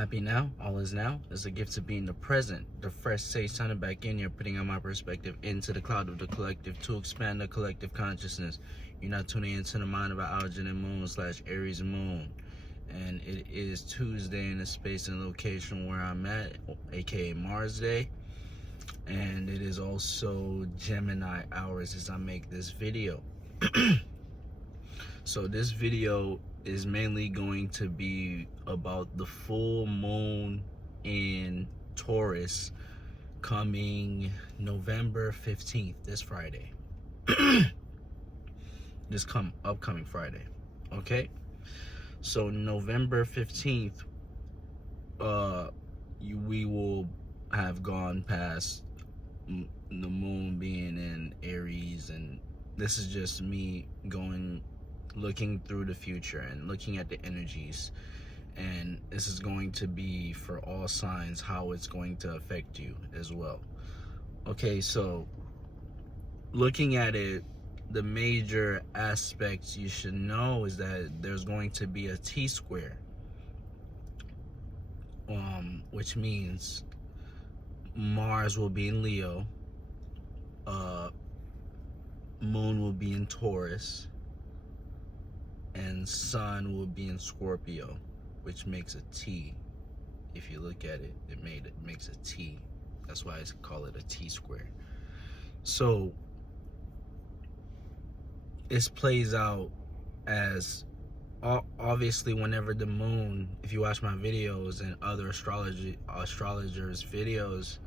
Happy now, all is now, is a gift to being the present. The fresh sage sounding back in here, putting out my perspective into the cloud of the collective to expand the collective consciousness. You're not tuning into the mind of our Algin and Moon / Aries Moon. And it is Tuesday in the space and location where I'm at, aka Mars Day. And it is also Gemini hours as I make this video. So this video is mainly going to be about the full moon in Taurus coming November 15th, this Friday. Upcoming Friday. Okay? So November 15th, we will have gone past the moon being in Aries, and this is just me looking through the future and looking at the energies, and this is going to be for all signs how it's going to affect you as well. Okay, so looking at it, the major aspects you should know is that there's going to be a T-square, which means Mars will be in Leo, Moon will be in Taurus, and Sun will be in Scorpio, which makes a T. If you look at it, it makes a T. That's why I call it a T-square. So this plays out as, obviously, whenever the moon, if you watch my videos and other astrologers' videos,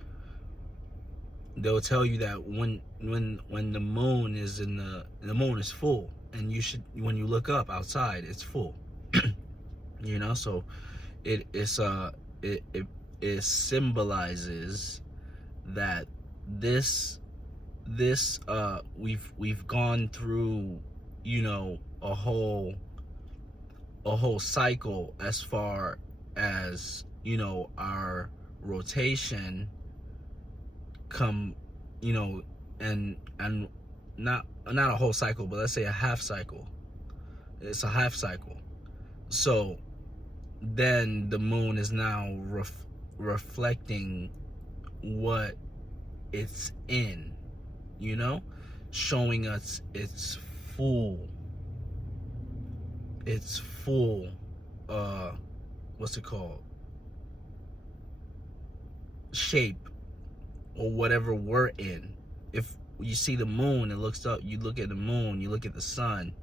they'll tell you that when the moon is the moon is full, and when you look up outside, it's full. You know, so it symbolizes that we've gone through, you know, a whole cycle as far as, you know, our rotation and not a whole cycle, but let's say a half cycle. It's a half cycle. So then the moon is now reflecting what it's in, you know, showing us its full what's it called, shape, or whatever we're in. If you see the moon, it looks up, you look at the moon, you look at the sun,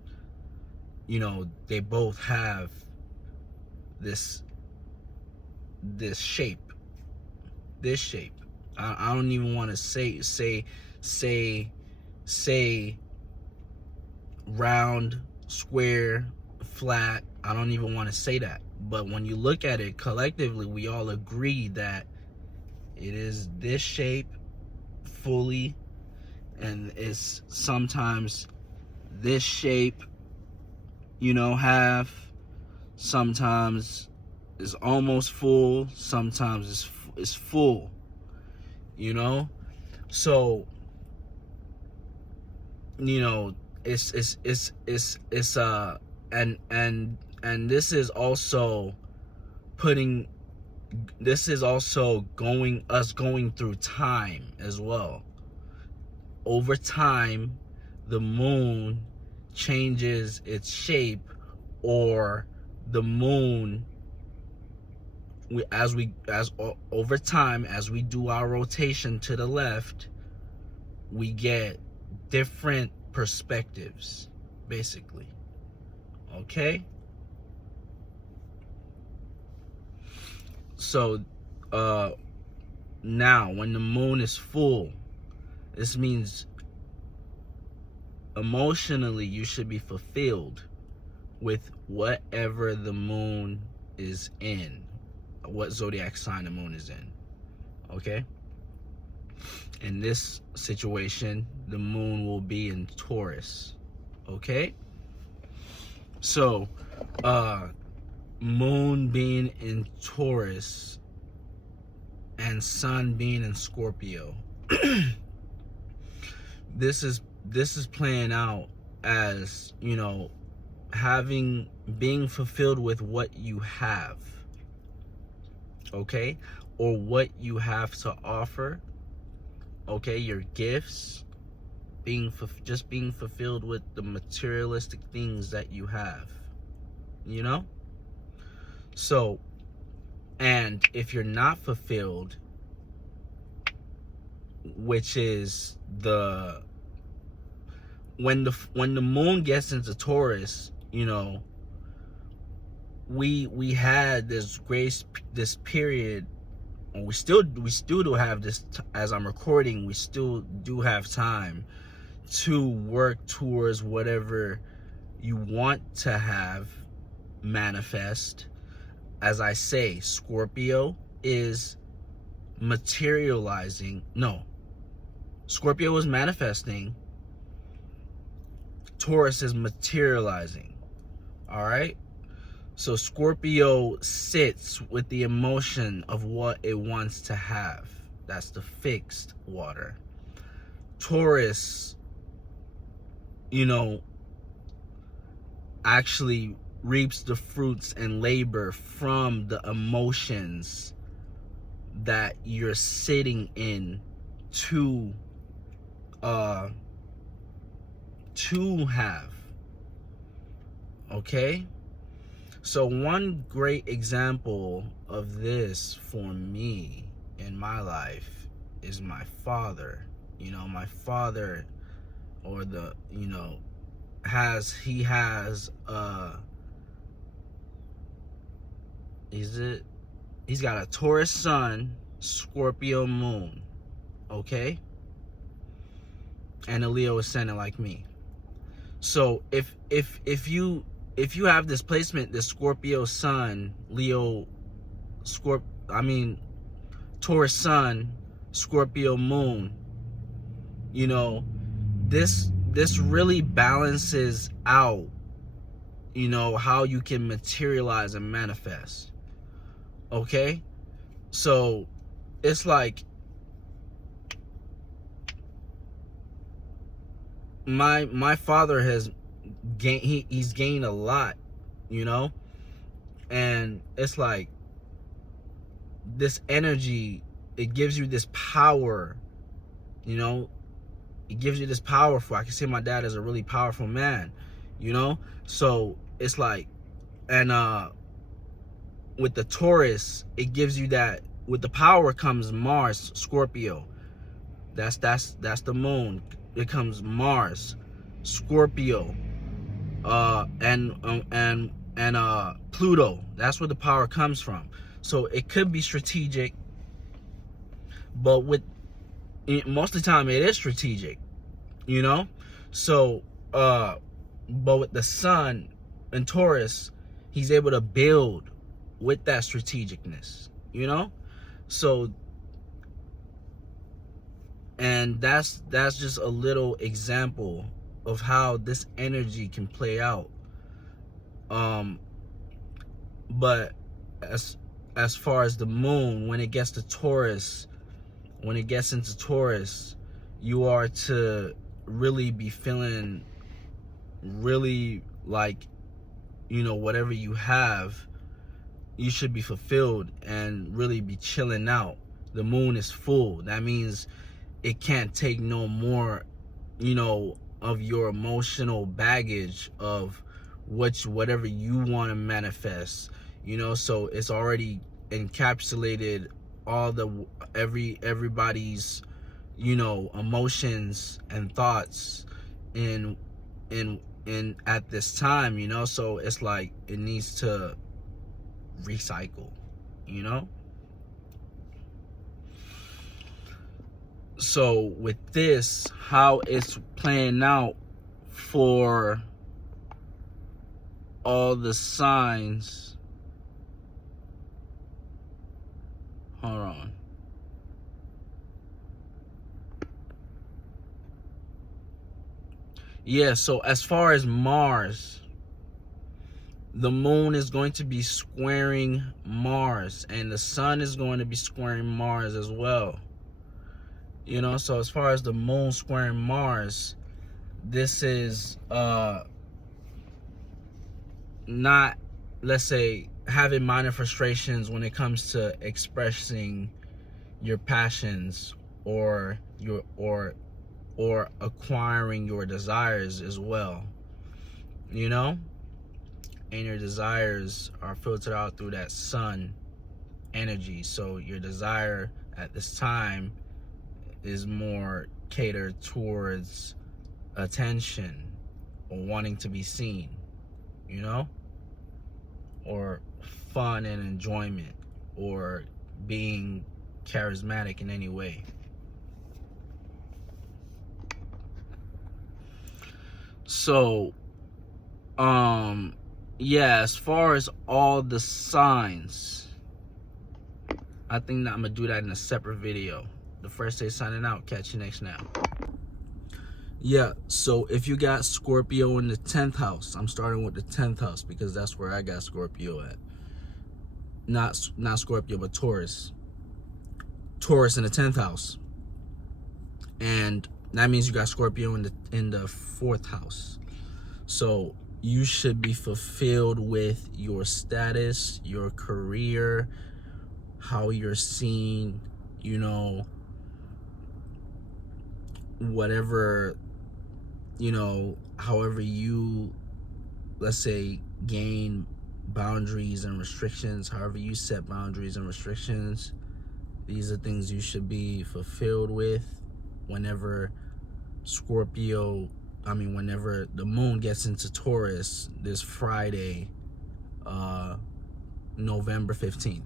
you know, they both have this shape. I don't even want to say round, square, flat. I don't even want to say that. But when you look at it collectively, we all agree that it is this shape fully, and it's sometimes this shape, you know, half, sometimes it's almost full, sometimes it's full, you know. So, you know, it's and this is also going through time as well. Over time, the moon changes its shape, or the moon, over time, as we do our rotation to the left, we get different perspectives, basically. Okay? So now when the moon is full, this means emotionally you should be fulfilled with whatever the moon is in, what zodiac sign the moon is in. Okay? In this situation, the moon will be in Taurus. Okay? So, moon being in Taurus and sun being in Scorpio, this is playing out as, you know, being fulfilled with what you have. okay, or what you have to offer, okay, your gifts, just being fulfilled with the materialistic things that you have, you know. So, and if you're not fulfilled, which is when the moon gets into Taurus, you know, we had this period, and we still do have this, as I'm recording, we still do have time to work towards whatever you want to have manifest. As I say, Scorpio is materializing. No, Scorpio is manifesting. Taurus is materializing. All right. So Scorpio sits with the emotion of what it wants to have. That's the fixed water. Taurus, you know, actually reaps the fruits and labor from the emotions that you're sitting in to have. Okay? So one great example of this for me in my life is my father. You know, my father, or the, you know, he's got a Taurus sun, Scorpio moon, okay? And a Leo ascendant like me. So if you have this placement, this Scorpio sun, Taurus sun, Scorpio moon, you know, this really balances out, you know, how you can materialize and manifest. Okay? So it's like my father has he's gained a lot, you know, and it's like this energy, it gives you this power, you know, it gives you this powerful. I can say my dad is a really powerful man, you know. So it's like, and with the Taurus, it gives you that. With the power comes Mars, Scorpio. That's the moon. It comes Mars, Scorpio, and Pluto. That's where the power comes from. So it could be strategic, but most of the time it is strategic, you know. So but with the sun and Taurus, he's able to build with that strategicness, you know. So, and that's just a little example of how this energy can play out. But as far as the moon, when it gets to Taurus, when it gets into Taurus, you are to really be feeling really like, you know, whatever you have, you should be fulfilled and really be chilling out. The moon is full. That means it can't take no more, you know, of your emotional baggage of whatever you want to manifest, you know. So it's already encapsulated all the everybody's, you know, emotions and thoughts in at this time, you know. So it's like it needs to recycle, you know. So with this, how it's playing out for all the signs, hold on. Yeah, so as far as Mars, the moon is going to be squaring Mars, and the sun is going to be squaring Mars as well. You know, so as far as the moon squaring Mars, this is not, let's say, having minor frustrations when it comes to expressing your passions or acquiring your desires as well, you know. And your desires are filtered out through that sun energy. So your desire at this time is more catered towards attention or wanting to be seen, you know, or fun and enjoyment, or being charismatic in any way. So yeah, as far as all the signs, I think that I'm gonna do that in a separate video. The first day signing out. Catch you next now. Yeah, so if you got Scorpio in the 10th house, I'm starting with the 10th house because that's where I got Scorpio at. Not Scorpio, but Taurus. Taurus in the 10th house. And that means you got Scorpio in the 4th house. So you should be fulfilled with your status, your career, how you're seen, you know, whatever, you know, however you, let's say, gain boundaries and restrictions, however you set boundaries and restrictions, these are things you should be fulfilled with whenever whenever the moon gets into Taurus this Friday, November 15th.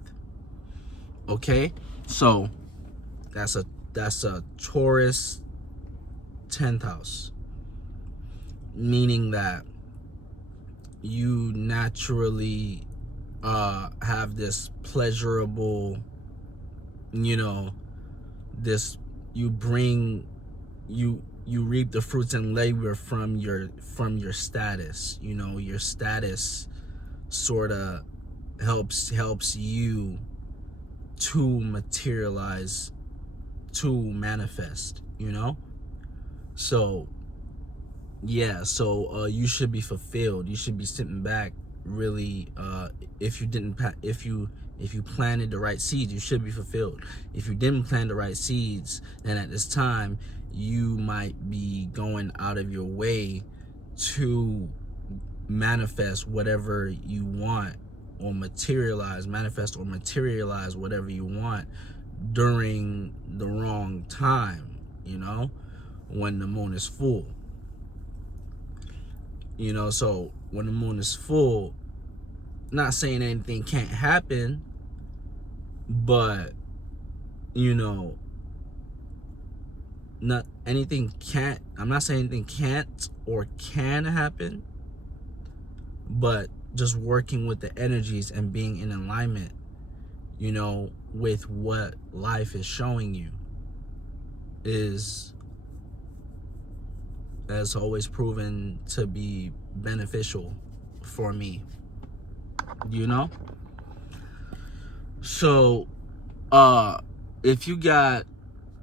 Okay, so that's a Taurus 10th house, meaning that you naturally have this pleasurable, you know, this, you reap the fruits and labor from your status. You know, your status sort of helps you to materialize, to manifest, you know. So yeah, so you should be fulfilled. You should be sitting back really, if you planted the right seeds, you should be fulfilled. If you didn't plant the right seeds, then at this time you might be going out of your way to manifest whatever you want, or manifest or materialize whatever you want during the wrong time, you know, when the moon is full. You know, so when the moon is full, not saying anything can't happen, but, you know, not anything can't, I'm not saying anything can't or can happen, but just working with the energies and being in alignment, you know, with what life is showing you has always proven to be beneficial for me, you know. So if you got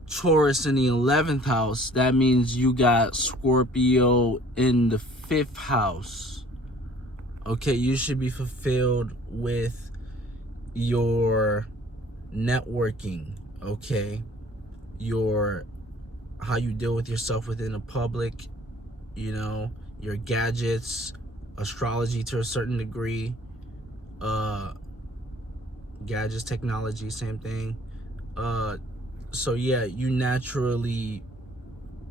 Taurus in the 11th house, that means you got Scorpio in the 5th house. Okay, you should be fulfilled with your networking, okay? How you deal with yourself within the public, you know, your gadgets, astrology to a certain degree, gadgets, technology, same thing. So yeah, you naturally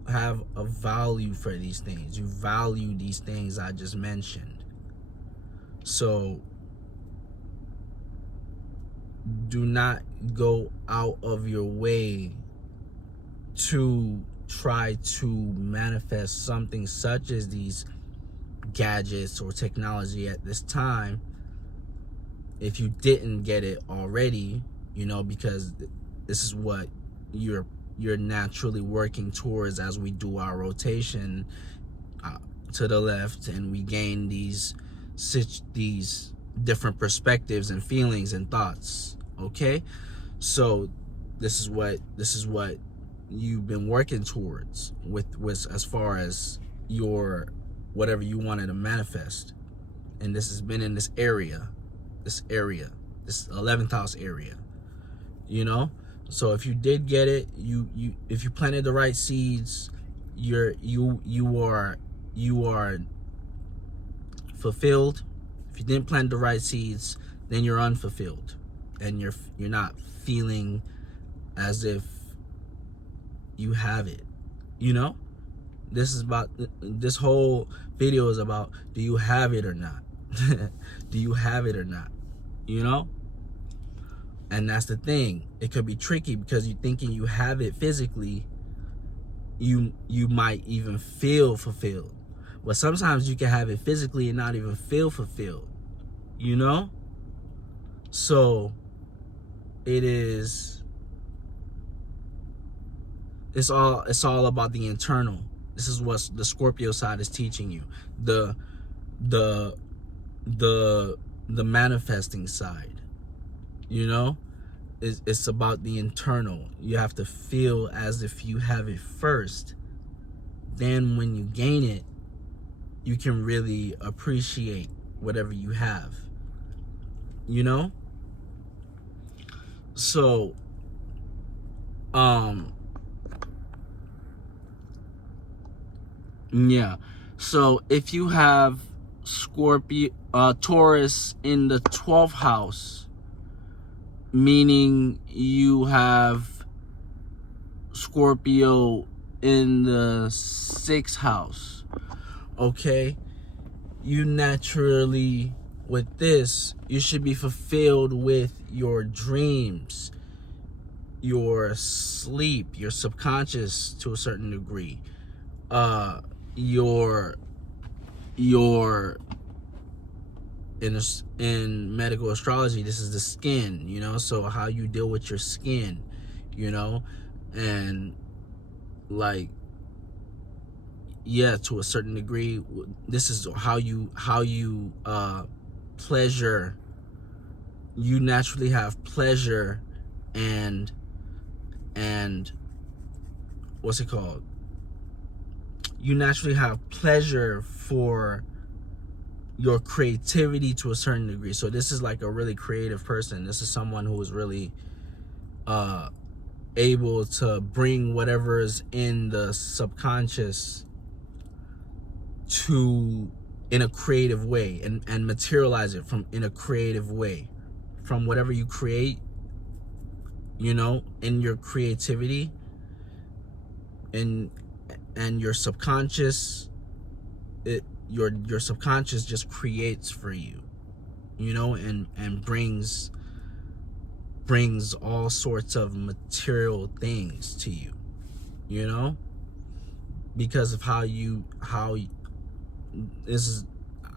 have a value for these things. You value these things I just mentioned. So do not go out of your way to try to manifest something such as these gadgets or technology at this time if you didn't get it already, you know, because this is what you're naturally working towards as we do our rotation to the left, and we gain these different perspectives and feelings and thoughts. Okay, so this is what you've been working towards with as far as your whatever you wanted to manifest, and this has been in this area. this area, this 11th house area, you know. So if you did get it, if you planted the right seeds, you are fulfilled. If you didn't plant the right seeds, then you're unfulfilled, and you're not feeling as if you have it, you know. This whole video is about, do you have it or not? Do you have it or not, you know? And that's the thing. It could be tricky because you're thinking you have it physically. You might even feel fulfilled. But sometimes you can have it physically and not even feel fulfilled, you know? So it's all about the internal. This is what the Scorpio side is teaching you. The manifesting side, you know? It's about the internal. You have to feel as if you have it first. Then when you gain it, you can really appreciate whatever you have, you know? So, yeah. So if you have Taurus in the 12th house, meaning you have Scorpio in the 6th house, okay, you naturally, with this, you should be fulfilled with your dreams, your sleep, your subconscious to a certain degree, your in medical astrology, this is the skin, you know, so how you deal with your skin, you know, and like, yeah, to a certain degree, this is how you pleasure. You naturally have pleasure and what's it called? You naturally have pleasure for your creativity to a certain degree. So this is like a really creative person. This is someone who is really able to bring whatever is in the subconscious to in a creative way and materialize it in a creative way from whatever you create, you know, in your creativity and your subconscious, your subconscious just creates for you, you know, and brings all sorts of material things to you, you know, because of how this is,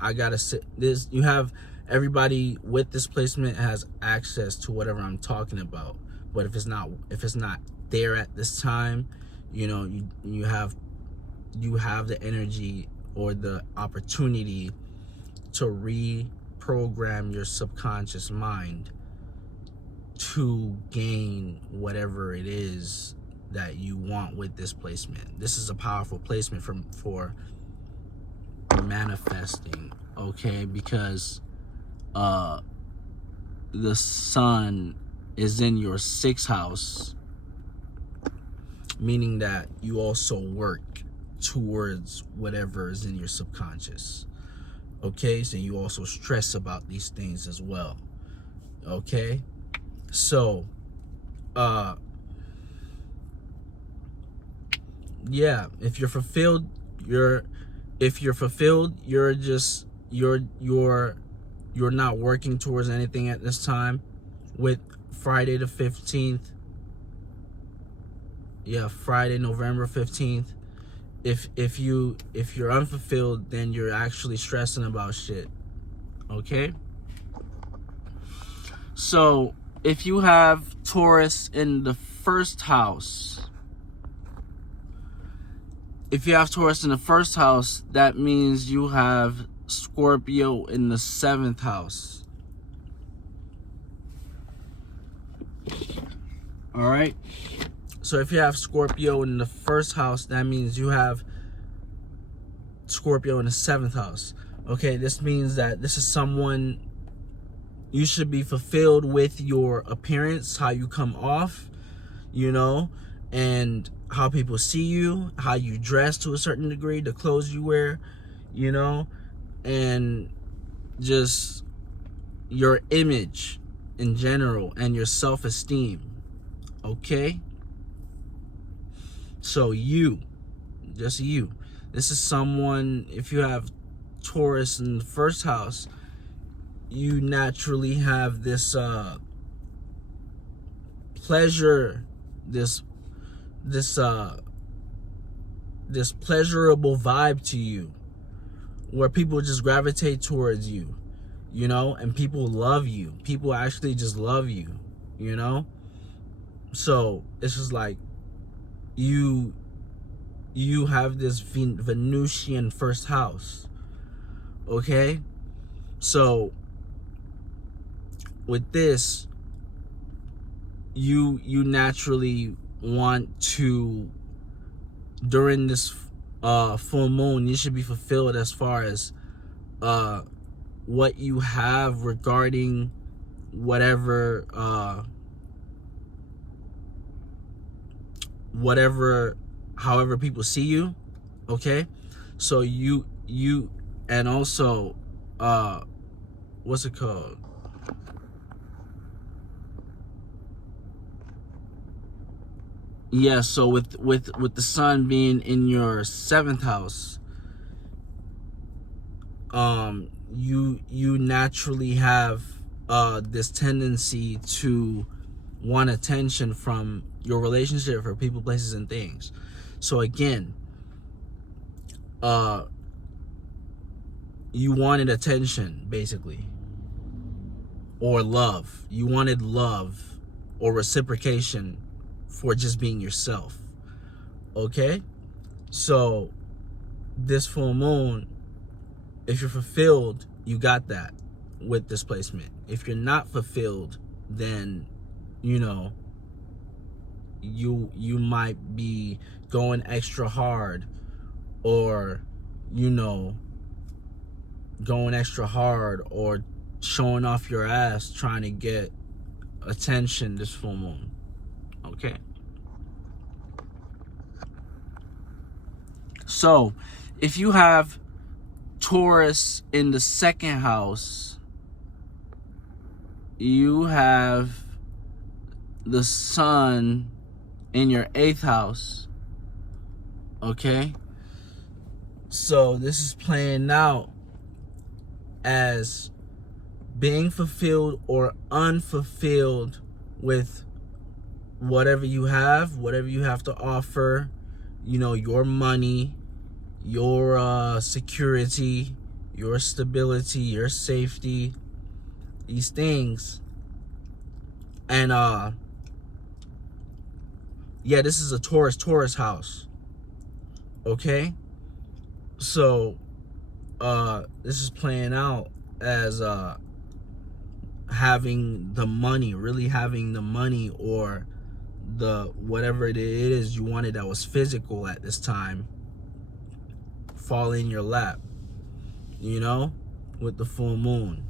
I gotta say this, you have everybody with this placement has access to whatever I'm talking about. But if it's not there at this time, you know, you have the energy or the opportunity to reprogram your subconscious mind to gain whatever it is that you want with this placement. This is a powerful placement for manifesting, okay? Because the sun is in your 6th house, meaning that you also work towards whatever is in your subconscious, okay? So you also stress about these things as well, okay? So yeah, if you're fulfilled, you're not working towards anything at this time. With Friday the 15th, yeah, Friday November 15th, if you're unfulfilled, then you're actually stressing about shit, okay? So if you have Taurus in the 1st house, that means you have Scorpio in the 7th house. All right. So if you have Scorpio in the 1st house, that means you have Scorpio in the 7th house. Okay, this means that this is someone you should be fulfilled with your appearance, how you come off, you know, and how people see you, how you dress to a certain degree, the clothes you wear, you know, and just your image in general and your self-esteem. Okay? So you, just you. This is someone, if you have Taurus in the first house, you naturally have this pleasure, this pleasurable vibe to you, where people just gravitate towards you, you know, and people love you. People actually just love you, you know. So it's just like you have this Venusian first house. Okay, so with this, you naturally want to, during this full moon, you should be fulfilled as far as what you have regarding whatever however people see you. Okay, so you and also what's it called, yeah, so with the sun being in your 7th house, you naturally have this tendency to want attention from your relationship or people, places, and things. So again, you wanted attention, basically, or love. You wanted love or reciprocation for just being yourself. Okay? So this full moon, if you're fulfilled, you got that with this placement. If you're not fulfilled, then, you know, you might be going extra hard, or, you know, going extra hard or showing off your ass trying to get attention this full moon. Okay? So if you have Taurus in the 2nd house, you have the sun in your 8th house. Okay? So this is playing out as being fulfilled or unfulfilled with whatever you have to offer, you know, your money, your security, your stability, your safety, these things. And yeah, this is a Taurus house. Okay? So this is playing out as having the money, really having the money, or the whatever it is you wanted that was physical at this time, fall in your lap, you know, with the full moon.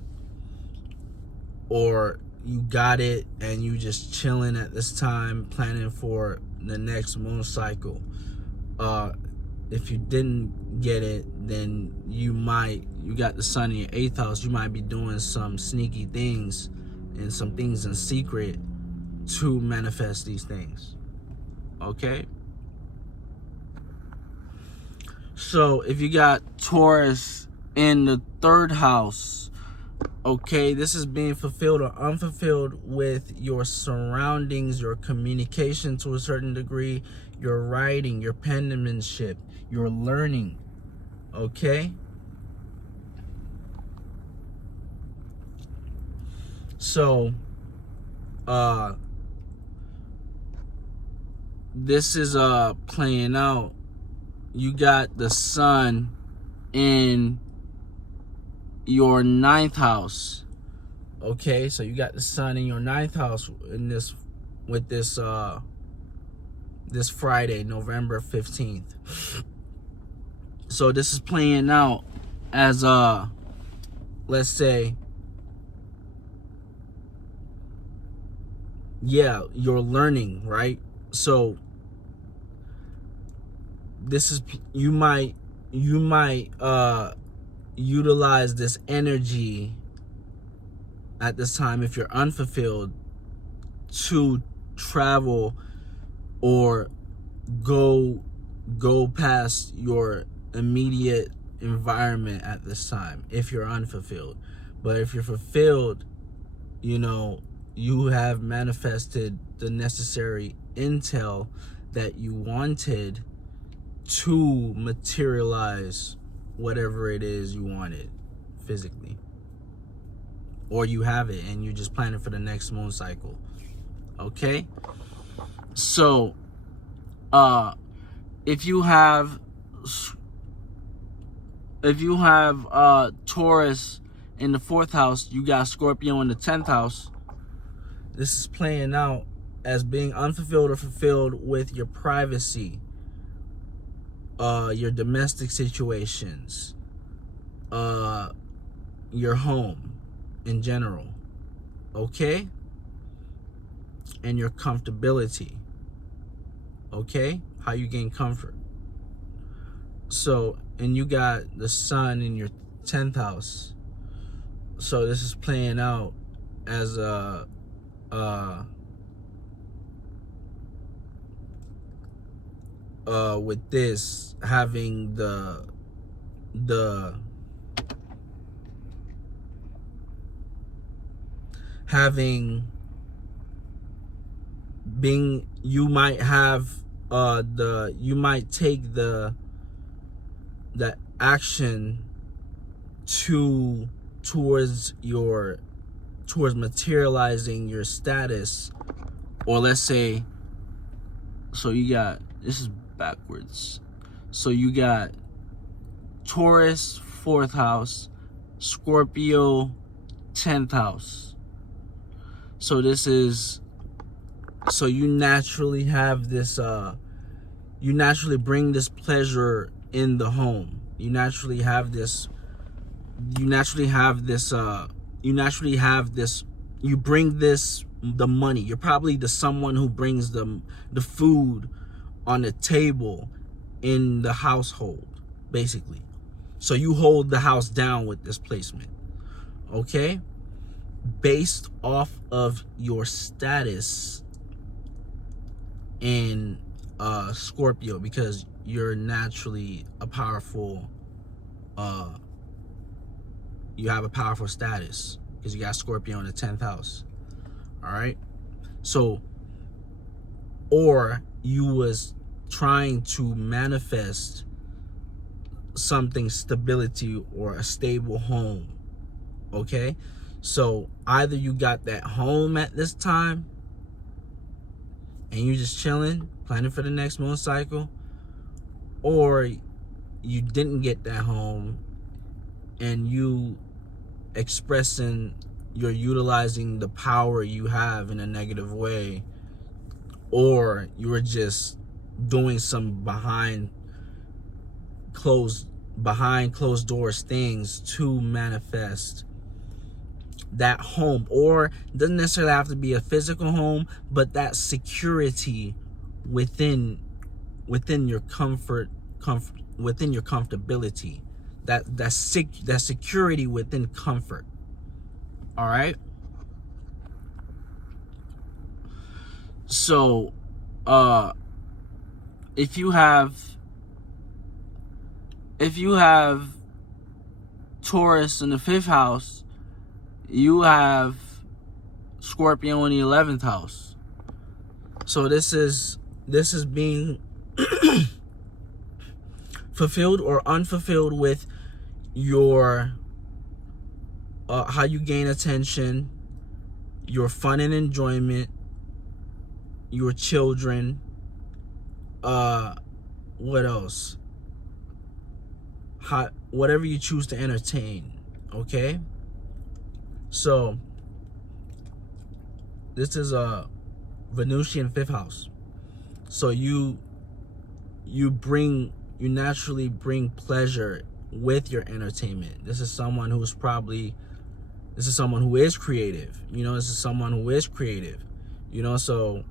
Or you got it and you just chilling at this time, planning for the next moon cycle. If you didn't get it, then you got the sun in your 8th house, you might be doing some sneaky things and some things in secret to manifest these things. Okay? So if you got Taurus in the 3rd house, okay, this is being fulfilled or unfulfilled with your surroundings, your communication to a certain degree, your writing, your penmanship, your learning. Okay? So this is playing out. You got the sun in your 9th house. Okay, so you got the sun in your 9th house in this, with this this Friday, November 15th. So this is playing out as let's say yeah, you're learning, right? So this is, you might utilize this energy at this time, if you're unfulfilled, to travel or go past your immediate environment at this time, if you're unfulfilled. But if you're fulfilled, you know, you have manifested the necessary intel that you wanted to materialize whatever it is you wanted physically, or you have it and you're just planning for the next moon cycle. Okay, so if you have Taurus in the 4th house, you got Scorpio in the 10th house. This is playing out as being unfulfilled or fulfilled with your privacy, your domestic situations, your home in general, okay? And your comfortability, okay? How you gain comfort. So, and you got the sun in your 10th house. So this is playing out as with this having the having being, you might have you might take the action towards materializing your status. Or let's say, so you got, this is backwards, so you got Taurus 4th house, Scorpio 10th house. So this is, so you naturally have this you naturally bring this pleasure in the home. You naturally have this you bring this, the money. You're probably the someone who brings the food on the table in the household, basically. So you hold the house down with this placement, okay? Based off of your status in Scorpio, because you're naturally a powerful, you have a powerful status because you got Scorpio in the 10th house. All right. So, or you was trying to manifest something, stability, or a stable home. Okay. So either you got that home at this time and you just chilling, planning for the next moon cycle, or you didn't get that home and you expressing, you're utilizing the power you have in a negative way, or you were just doing some behind closed doors things to manifest that home. Or it doesn't necessarily have to be a physical home, but that security within your comfort, within your comfortability, that security within comfort. All right. So if you have Taurus in the 5th house, you have Scorpio in the 11th house. So this is being fulfilled or unfulfilled with your how you gain attention, your fun and enjoyment, your children, what else? Whatever you choose to entertain, okay? So this is a Venusian 5th house. So you naturally bring pleasure with your entertainment. This is someone who is creative. You know, this is someone who is creative. you know, so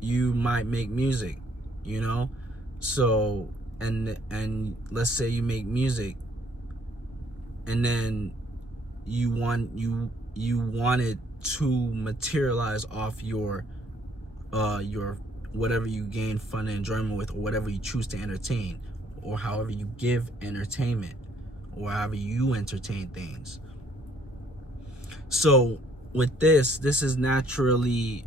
you might make music, you know, so and let's say you make music, and then you want it to materialize off your whatever you gain fun and enjoyment with, or whatever you choose to entertain, or however you give entertainment, or however you entertain things. So with this is naturally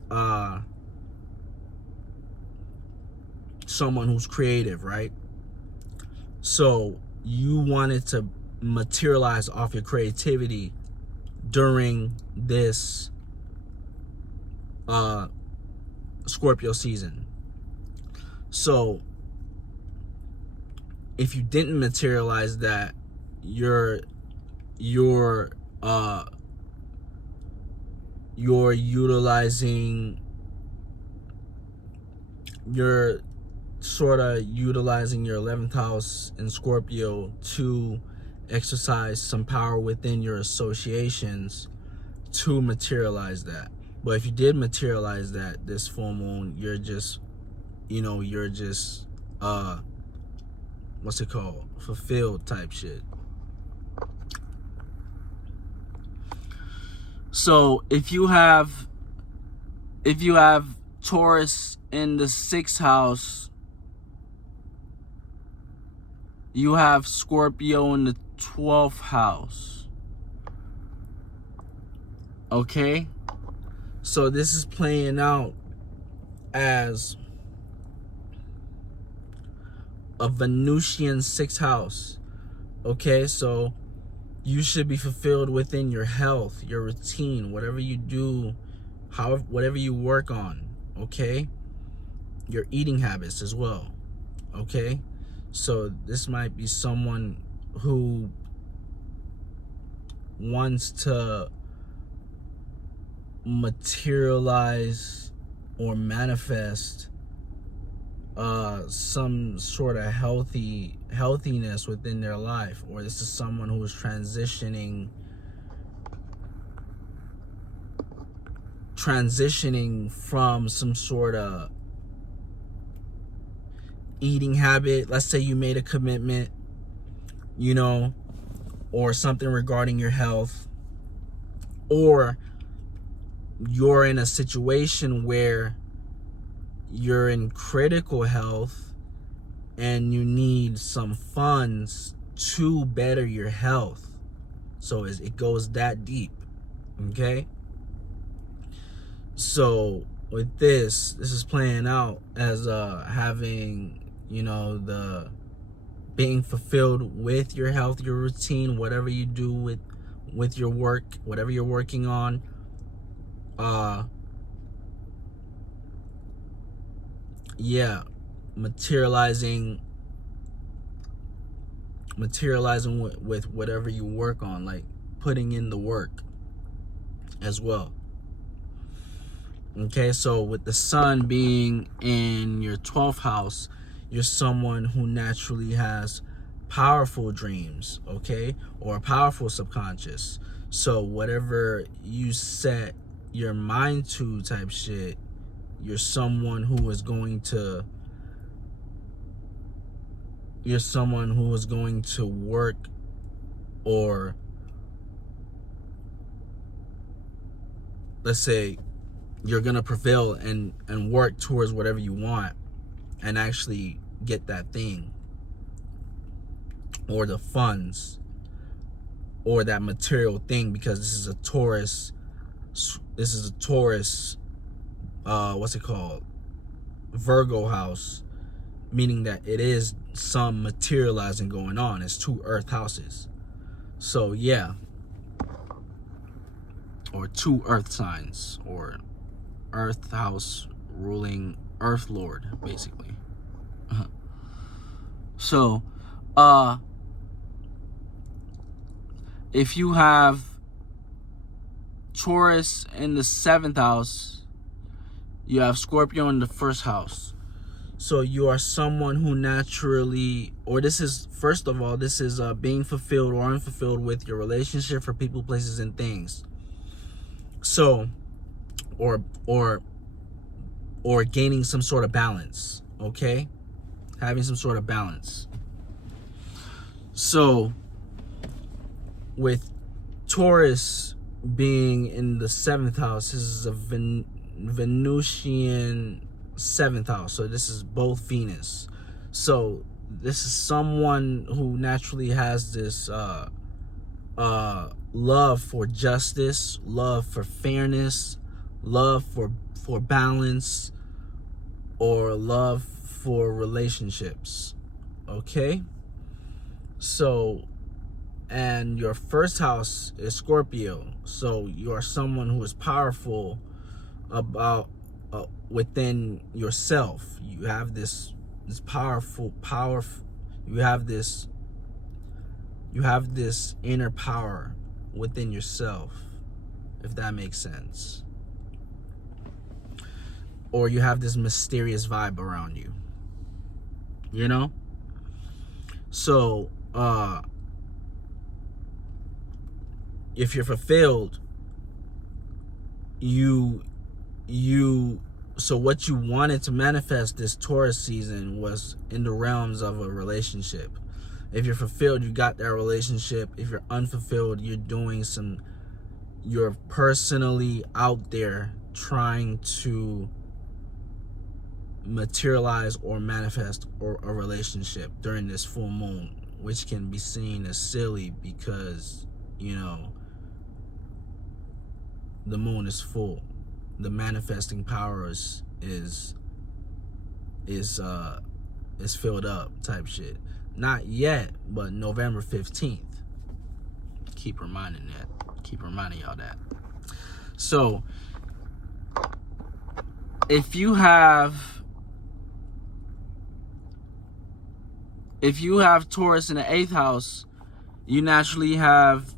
someone who's creative, right? So you wanted to materialize off your creativity during this Scorpio season. So if you didn't materialize that, you're utilizing, you're sort of utilizing your 11th house in Scorpio to exercise some power within your associations to materialize that. But if you did materialize that this full moon, you're just, what's it called? Fulfilled type shit. So if you have Taurus in the 6th house, you have Scorpio in the 12th house. Okay? So this is playing out as a Venusian 6th house. Okay? So you should be fulfilled within your health, your routine, whatever you do, whatever you work on. Okay? Your eating habits as well. Okay? So this might be someone who wants to materialize or manifest some sort of healthiness within their life, or this is someone who is transitioning from some sort of eating habit. Let's say you made a commitment, or something regarding your health, or you're in a situation where you're in critical health and you need some funds to better your health. So it goes that deep. Okay? So with this is playing out as having, the being fulfilled with your health, your routine, whatever you do with your work, whatever you're working on. Materializing with whatever you work on, like putting in the work as well. Okay, so with the sun being in your 12th house, you're someone who naturally has powerful dreams, okay, or a powerful subconscious. So whatever you set your mind to type shit, you're someone who is going to work, or let's say you're going to prevail and work towards whatever you want and actually get that thing, or the funds, or that material thing, because this is a Taurus, Virgo house, meaning that it is some materializing going on. It's 2 earth houses. So yeah, or 2 earth signs, or earth house ruling earth lord, basically. So if you have Taurus in the 7th house, you have Scorpio in the 1st house. So you are someone who naturally, or this is, first of all, this is being fulfilled or unfulfilled with your relationship for people, places, and things. So, or gaining some sort of balance, okay? Having some sort of balance. So with Taurus being in the 7th house, this is a Venusian 7th house. So this is both Venus. So this is someone who naturally has this love for justice, love for fairness, love for balance, or love for relationships. Okay? So, and your 1st house is Scorpio. So you are someone who is powerful about within yourself. You have this powerful, you have this inner power within yourself, if that makes sense. Or you have this mysterious vibe around you, you know? So, if you're fulfilled, so what you wanted to manifest this Taurus season was in the realms of a relationship. If you're fulfilled, you got that relationship. If you're unfulfilled, you're personally out there trying to materialize or manifest a relationship during this full moon, which can be seen as silly because, you know, the moon is full. The manifesting power is filled up type shit. Not yet, but November 15th. Keep reminding y'all that. So if you have Taurus in the 8th house, you naturally have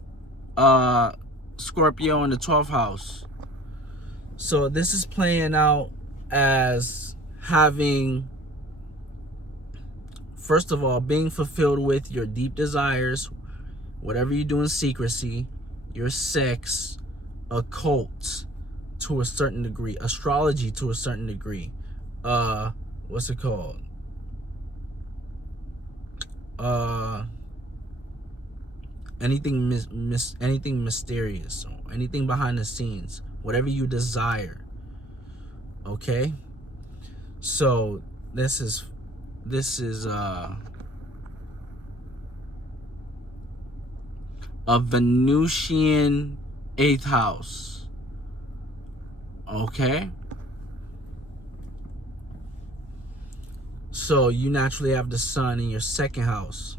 Scorpio in the 12th house. So this is playing out as having, first of all, being fulfilled with your deep desires, whatever you do in secrecy, your sex, occult to a certain degree, astrology to a certain degree, what's it called? Anything mysterious, anything behind the scenes, whatever you desire. Okay? So this is a Venusian 8th house. Okay? So you naturally have the sun in your 2nd house.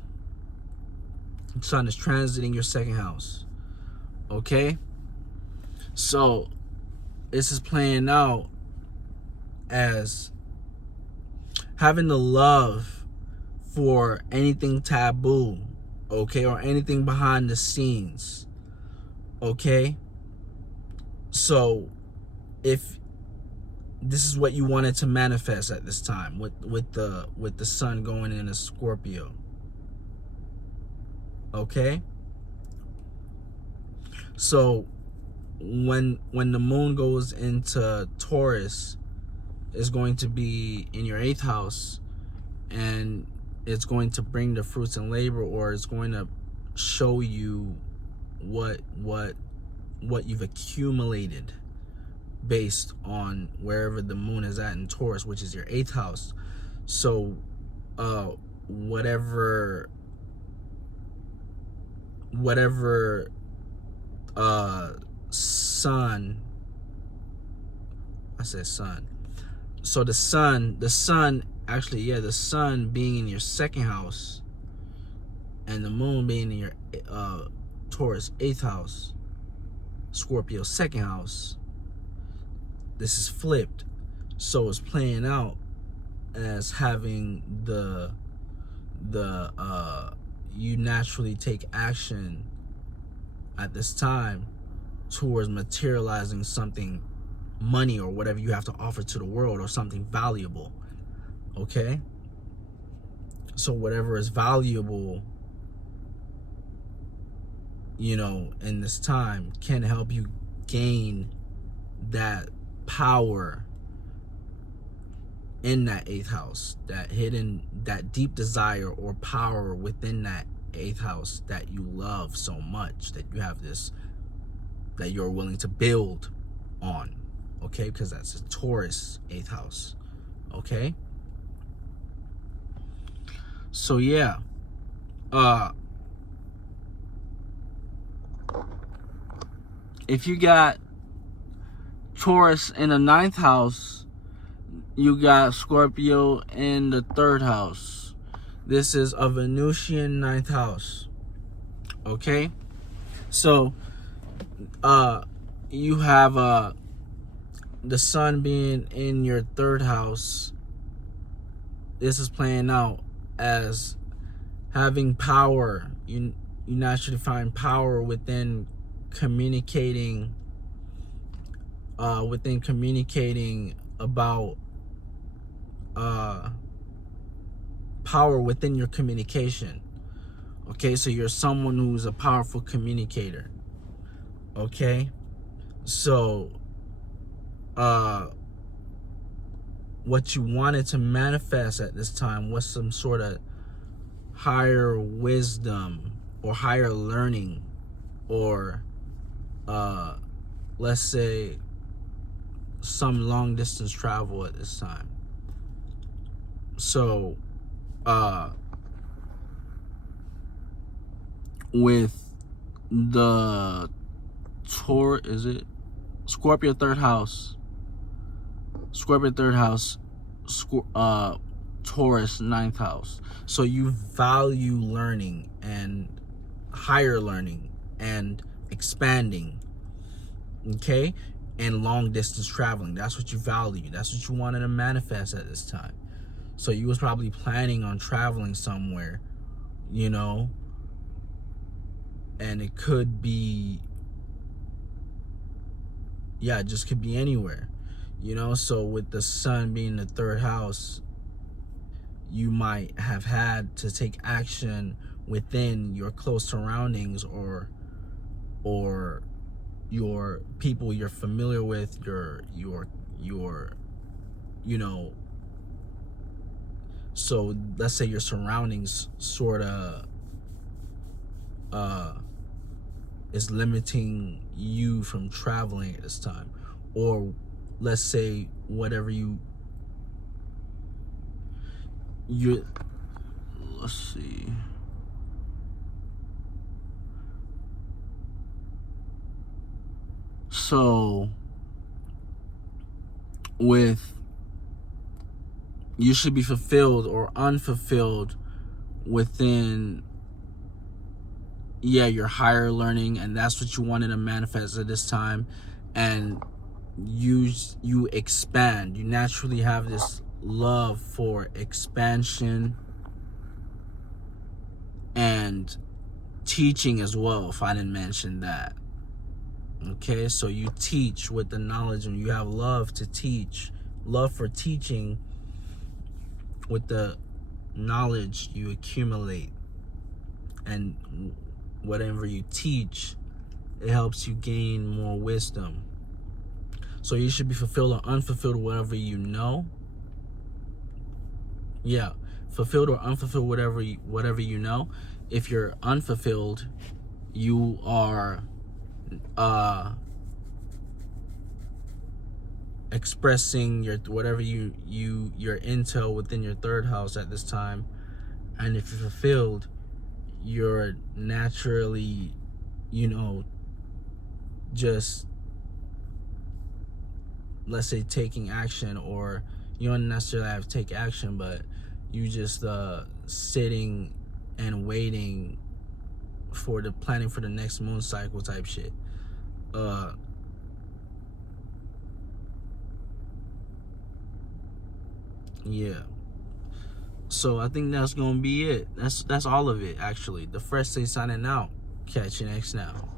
The sun is transiting your 2nd house. Okay? So this is playing out as having the love for anything taboo, okay, or anything behind the scenes, okay? So if this is what you wanted to manifest at this time with the sun going into Scorpio, okay? So when the moon goes into Taurus, it's going to be in your 8th house, and it's going to bring the fruits and labor, or it's going to show you what you've accumulated based on wherever the moon is at in Taurus, which is your 8th house. So whatever sun, I said sun. So the sun actually, yeah, the sun being in your 2nd house and the moon being in your Taurus 8th house, Scorpio 2nd house, this is flipped. So it's playing out as having you naturally take action at this time towards materializing something, money or whatever you have to offer to the world, or something valuable. Okay? So whatever is valuable, you know, in this time can help you gain that power in that 8th house, that deep desire or power within that 8th house that you love so much, that you have this, that you're willing to build on, okay? Because that's a Taurus 8th house, okay? So yeah, if you got Taurus in the 9th house, you got Scorpio in the 3rd house. This is a Venusian 9th house, okay? So you have the sun being in your 3rd house. This is playing out as having power. You naturally find power within communicating about power within your communication. Okay, so you're someone who's a powerful communicator. Okay, so what you wanted to manifest at this time was some sort of higher wisdom or higher learning, or let's say some long distance travel at this time. So with the Scorpio 3rd house, Taurus 9th house. So you value learning and higher learning and expanding, okay? And long distance traveling. That's what you value. That's what you wanted to manifest at this time. So you was probably planning on traveling somewhere, you know, and it could be, yeah, it just could be anywhere, you know. So with the sun being the 3rd house, you might have had to take action within your close surroundings, or your people you're familiar with, your you know. So let's say your surroundings sort of is limiting you from traveling at this time, or let's say whatever let's see. So you should be fulfilled or unfulfilled within, yeah, your higher learning, and that's what you wanted to manifest at this time. And you expand. You naturally have this love for expansion and teaching as well, if I didn't mention that. Okay, so you teach with the knowledge, and you have love to teach, love for teaching with the knowledge you accumulate. And whatever you teach, it helps you gain more wisdom. So you should be fulfilled or unfulfilled, whatever you know. Yeah, fulfilled or unfulfilled, whatever you know. If you're unfulfilled, you are expressing your intel within your 3rd house at this time. And if you're fulfilled, you're naturally, you know, just, let's say, taking action, or you don't necessarily have to take action, but you just sitting and waiting for the planning for the next moon cycle type shit. Yeah. So I think that's gonna be it. That's all of it, actually. The Fresh Day signing out. Catch you next now.